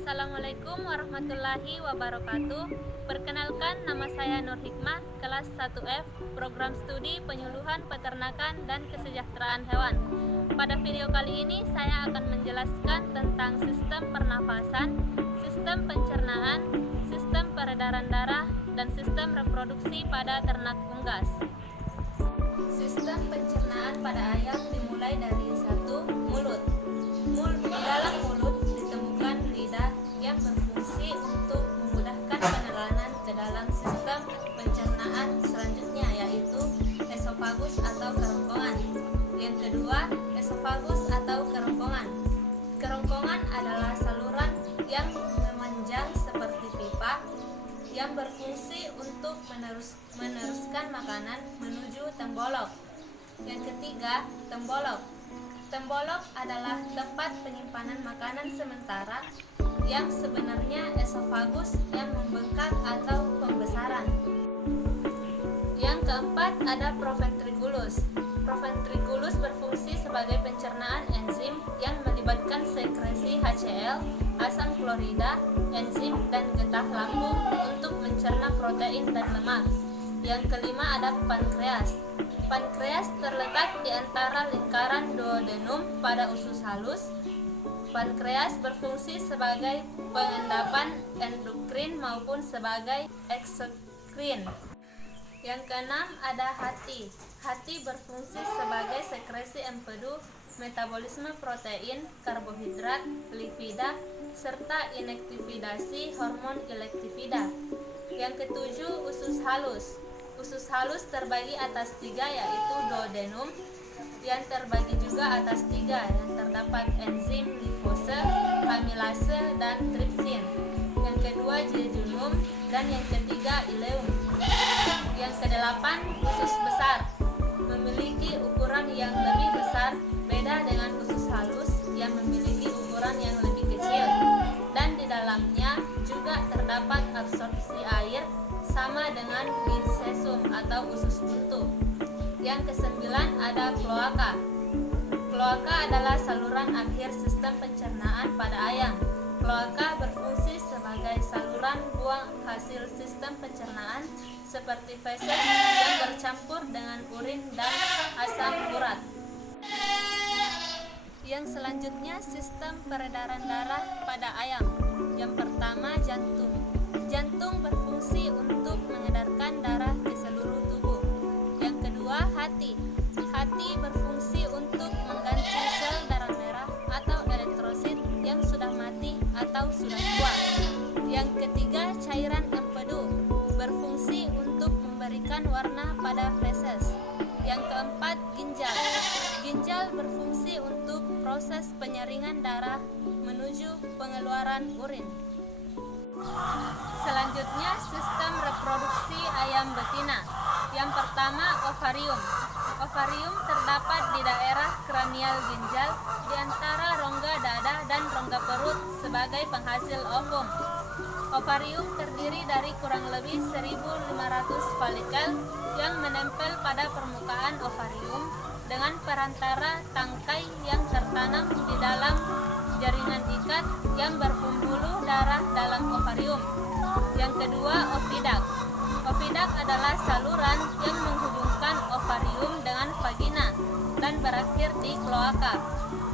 Assalamualaikum warahmatullahi wabarakatuh. Perkenalkan, nama saya Nur Hikmah, kelas 1F, program studi penyuluhan peternakan dan kesejahteraan hewan. Pada video kali ini saya akan menjelaskan tentang sistem pernafasan, sistem pencernaan, sistem peredaran darah, dan sistem reproduksi pada ternak unggas. Sistem pencernaan pada ayam dimulai dari mulut. Di dalam mulut ditemukan lidah yang berfungsi untuk memudahkan penelangan ke dalam sistem pencernaan selanjutnya, yaitu esofagus atau kerongkongan. Yang kedua, esofagus atau kerongkongan. Kerongkongan adalah saluran yang memanjang seperti pipa yang berfungsi untuk meneruskan makanan menuju tembolok. Yang ketiga, tembolok. Tembolok adalah tempat penyimpanan makanan sementara yang sebenarnya esofagus yang membengkak atau pembesaran. Yang keempat, ada proventriculus. Proventriculus berfungsi sebagai pencernaan enzim yang melibatkan sekresi HCl, asam klorida, enzim, dan getah lambung untuk mencerna protein dan lemak. Yang kelima, ada pankreas. Pankreas terletak di antara lingkaran duodenum pada usus halus. Pankreas berfungsi sebagai pengendapan endokrin maupun sebagai ekskrin. Yang keenam, ada hati. Hati berfungsi sebagai sekresi empedu, metabolisme protein, karbohidrat, lipida, serta inaktivasi hormon elektivida. Yang ketujuh, usus halus. Usus halus terbagi atas 3, yaitu duodenum, yang terbagi juga atas 3, yang terdapat enzim lipose, amilase, dan tripsin. Yang kedua, jejunum, dan yang ketiga, ileum. Yang kedelapan, usus besar. Memiliki ukuran yang lebih besar, beda dengan usus halus yang memiliki ukuran yang lebih kecil, dan di dalamnya juga terdapat absorpsi air sama dengan di sesum atau usus buntu. Yang kesembilan, ada kloaka. Kloaka adalah saluran akhir sistem pencernaan pada ayam. Kloaka berfungsi sebagai saluran buang hasil sistem pencernaan seperti feses yang bercampur dengan urin dan asam urat. Yang selanjutnya, sistem peredaran darah pada ayam. Yang pertama, jantung. Jantung berfungsi untuk mengedarkan darah ke seluruh tubuh. Yang kedua, hati. Hati berfungsi untuk mengganti sel darah merah atau elektrosit yang sudah mati atau sudah tua. Yang ketiga, cairan empedu berfungsi untuk memberikan warna pada feses. Yang keempat, ginjal. Ginjal berfungsi untuk proses penyaringan darah menuju pengeluaran urin. Selanjutnya, sistem reproduksi ayam betina. Yang pertama, ovarium. Ovarium terdapat di daerah kranial ginjal di antara rongga dada dan rongga perut sebagai penghasil ovum. Ovarium terdiri dari kurang lebih 1.500 folikel yang menempel pada permukaan ovarium dengan perantara tangkai yang tertanam di dalam jaringan ikat yang berpembuluh darah dalam ovarium. Yang kedua, ovidak. Ovidak adalah saluran yang menghubungkan ovarium dengan vagina dan berakhir di kloaka.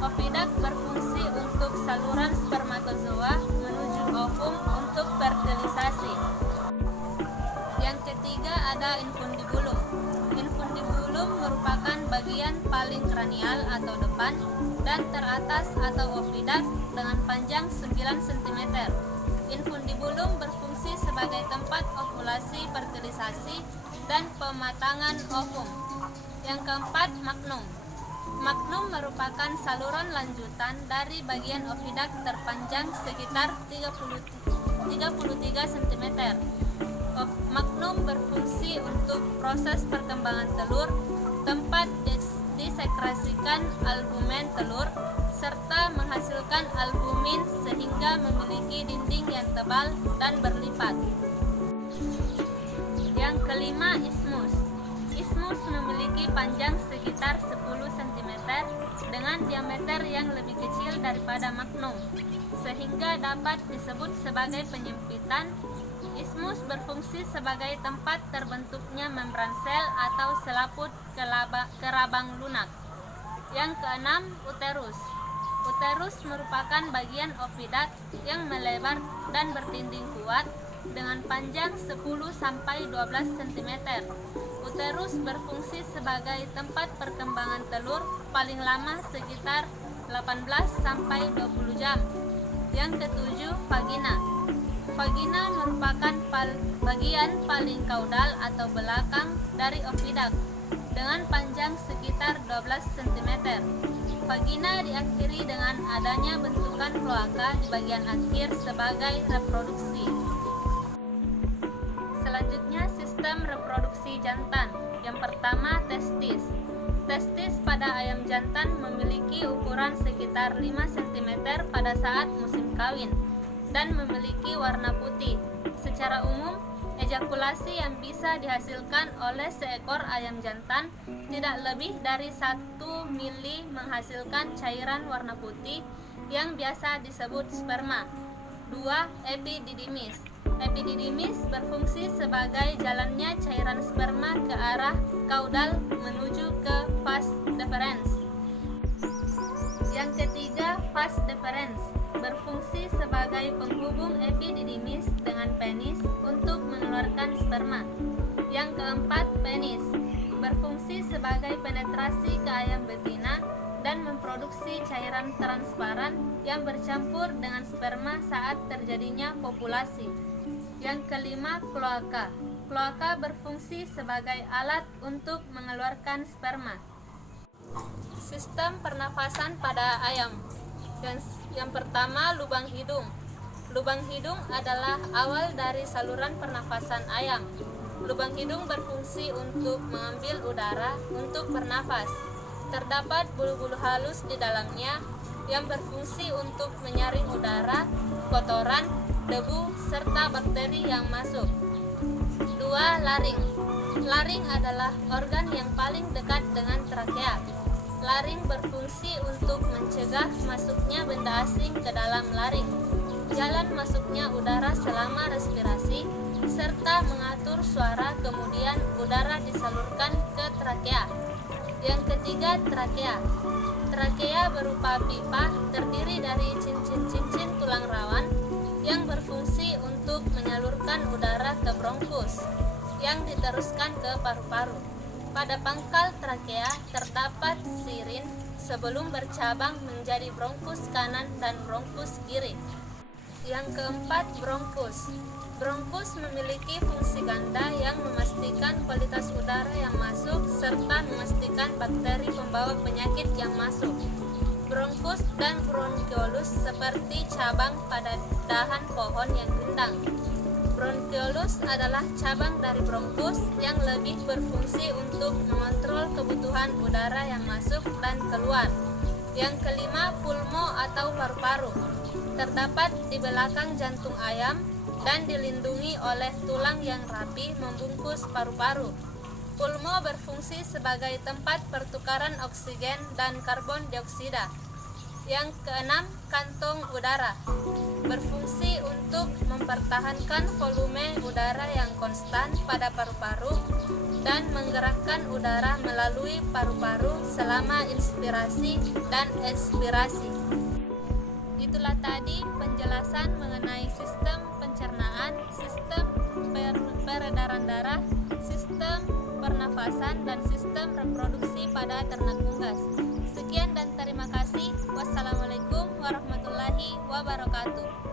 Ovidak berfungsi untuk saluran spermatozoa menuju ovum untuk fertilisasi. Yang ketiga, ada infundibulum. Infundibulum merupakan bagian paling kranial atau depan dan teratas atau ovidak dengan panjang 9 cm. Infundibulum berfungsi sebagai tempat ovulasi, fertilisasi, dan pematangan ovum. Yang keempat, magnum. Magnum merupakan saluran lanjutan dari bagian ovidak terpanjang sekitar 33 cm. Magnum berfungsi untuk proses perkembangan telur, tempat disekresikan albumen telur, serta menghasilkan albumin sehingga memiliki dinding yang tebal dan berlipat. Yang kelima, ismus. Ismus memiliki panjang sekitar 10 cm dengan diameter yang lebih kecil daripada magnum, sehingga dapat disebut sebagai penyempitan. Ismus berfungsi sebagai tempat terbentuknya membran sel atau selaput kerabang lunak. Yang keenam, uterus. Uterus merupakan bagian ovidat yang melebar dan bertinding kuat dengan panjang 10-12 cm. Uterus berfungsi sebagai tempat perkembangan telur paling lama sekitar 18-20 jam. Yang ketujuh, vagina. Vagina merupakan bagian paling kaudal atau belakang dari ovidak dengan panjang sekitar 12 cm. Vagina diakhiri dengan adanya bentukan kloaka di bagian akhir sebagai reproduksi. Selanjutnya, sistem reproduksi jantan. Yang pertama, testis. Testis pada ayam jantan memiliki ukuran sekitar 5 cm pada saat musim kawin dan memiliki warna putih. Secara umum, ejakulasi yang bisa dihasilkan oleh seekor ayam jantan tidak lebih dari 1 mili menghasilkan cairan warna putih yang biasa disebut sperma. 2. Epididymis. Epididymis berfungsi sebagai jalannya cairan sperma ke arah kaudal menuju ke vas deferens. Yang ketiga, vas deferens berfungsi sebagai penghubung epididymis dengan penis untuk mengeluarkan sperma. Yang keempat, penis berfungsi sebagai penetrasi ke ayam betina dan memproduksi cairan transparan yang bercampur dengan sperma saat terjadinya kopulasi. Yang kelima, kloaka. Kloaka berfungsi sebagai alat untuk mengeluarkan sperma. Sistem pernafasan pada ayam. Yang pertama, lubang hidung. Lubang hidung adalah awal dari saluran pernafasan ayam. Lubang hidung berfungsi untuk mengambil udara untuk bernafas. Terdapat bulu-bulu halus di dalamnya yang berfungsi untuk menyaring udara, kotoran, debu, serta bakteri yang masuk. 2. Laring. Laring adalah organ yang paling dekat dengan trakea. Laring berfungsi untuk mencegah masuknya benda asing ke dalam laring, jalan masuknya udara selama respirasi, serta mengatur suara, kemudian udara disalurkan ke trakea. Yang ketiga, trakea. Trakea berupa pipa terdiri dari cincin-cincin tulang rawan yang berfungsi untuk menyalurkan udara ke bronkus yang diteruskan ke paru-paru. Pada pangkal trakea terdapat sirin sebelum bercabang menjadi bronkus kanan dan bronkus kiri. Yang keempat, bronkus. Bronkus memiliki fungsi ganda yang memastikan kualitas udara yang masuk serta memastikan bakteri pembawa penyakit yang masuk. Bronkus dan bronkiolus seperti cabang pada dahan pohon yang rindang. Bronkiolus adalah cabang dari bronkus yang lebih berfungsi untuk mengontrol kebutuhan udara yang masuk dan keluar. Yang kelima, pulmo atau paru-paru. Terdapat di belakang jantung ayam dan dilindungi oleh tulang yang rapi membungkus paru-paru. Pulmo berfungsi sebagai tempat pertukaran oksigen dan karbon dioksida. Yang keenam, kantong udara. Berfungsi untuk mempertahankan volume udara yang konstan pada paru-paru dan menggerakkan udara melalui paru-paru selama inspirasi dan ekspirasi. Itulah tadi penjelasan mengenai sistem pencernaan, sistem peredaran darah, sistem pernafasan, dan sistem reproduksi pada ternak unggas. Sekian dan terima kasih. Wassalamualaikum warahmatullahi wabarakatuh.